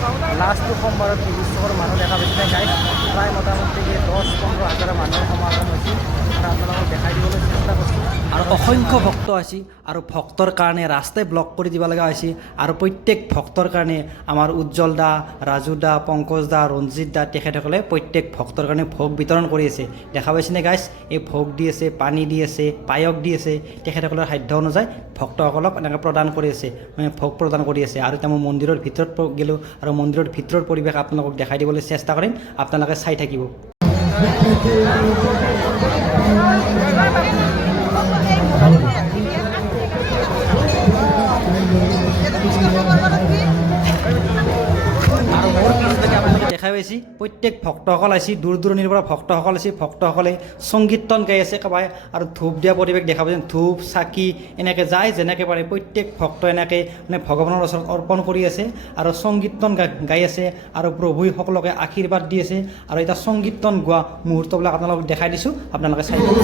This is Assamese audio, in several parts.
লাষ্টটো সোমবাৰত টিভি মানুহ দেখা পাইছে গাইজ প্ৰায় মোটামুটি 10-15 হাজাৰ মানুহৰ সমাগম হৈছিল আৰু আপোনালোকক দেখাই দিবলৈ চেষ্টা কৰিছোঁ আৰু অসংখ্য ভক্ত আছিল আৰু ভক্তৰ কাৰণে ৰাস্তাই ব্লক কৰি দিব লগা হৈছিল আৰু প্ৰত্যেক ভক্তৰ কাৰণে আমাৰ উজ্জ্বল দা, ৰাজু দা, পংকজ দা, ৰঞ্জিত দা তেখেতসকলে প্ৰত্যেক ভক্তৰ কাৰণে ভোগ বিতৰণ কৰি আছে। দেখা পাইছেনে গাইজ? এই ভোগ দি আছে, পানী দি আছে, পায়স দি আছে, তেখেতসকলৰ সাধ্য অনুযায়ী ভক্তসকলক এনেকৈ প্ৰদান কৰি আছে, মানে ভোগ প্ৰদান কৰি আছে। আৰু এতিয়া মই মন্দিৰৰ ভিতৰত গ'লোঁ আৰু মন্দিৰৰ ভিতৰৰ পৰিৱেশ আপোনালোকক দেখাই দিবলৈ চেষ্টা কৰিম, আপোনালোকে চাই থাকিব। আৰু মোৰ পিছলৈকে আপোনালোকে দেখাই পাইছে প্ৰত্যেক ভক্তসকল আহিছে, দূৰ দূৰণিৰ পৰা ভক্তসকল আহিছে, ভক্তসকলে সংকীৰ্তন গাই আছে কাবাই আৰু ধূপ দিয়া পৰিৱেশ দেখা পাইছে, ধূপ চাকি এনেকৈ যায় যেনেকৈ পাৰে প্ৰত্যেক ভক্ত এনেকৈ মানে ভগৱানৰ ওচৰত অৰ্পণ কৰি আছে আৰু সংকীৰ্তন গাই আছে আৰু প্ৰভুই সকলোকে আশীৰ্বাদ দি আছে। আৰু এতিয়া সংকীৰ্তন গোৱা মুহূৰ্তবিলাক আপোনালোকক দেখাই দিছোঁ, আপোনালোকে চাই দিব।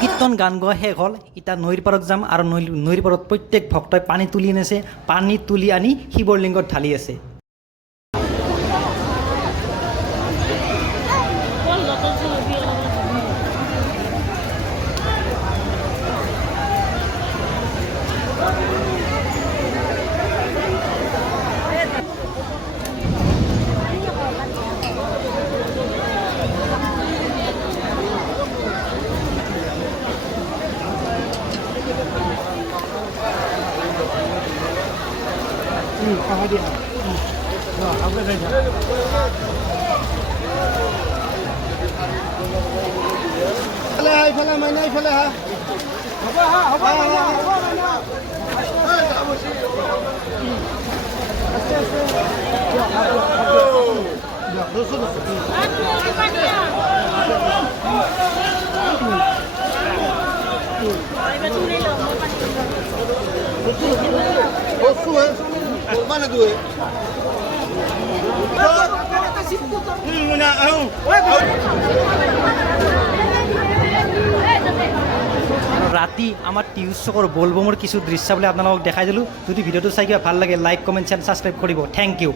কীৰ্তন গান গোৱা শেষ হ'ল, এতিয়া নৈৰ পাৰত যাম আৰু নৈৰ পাৰত প্ৰত্যেক ভক্তই পানী তুলি আনিছে, পানী তুলি আনি শিৱৰ লিংগত ঢালি আছে। ইফালে মাইনা ইফালে হা হ'ব mana tu ৰাতি আমাৰ টিভি চকৰ বলবমৰ কিছু দৃশ্যাৱলী আপোনালোকক দেখাই দিলোঁ। যদি ভিডিঅ'টো চাই কিবা ভাল লাগে লাইক, কমেণ্ট, চেনেল ছাবস্ক্ৰাইব কৰিব। Thank U.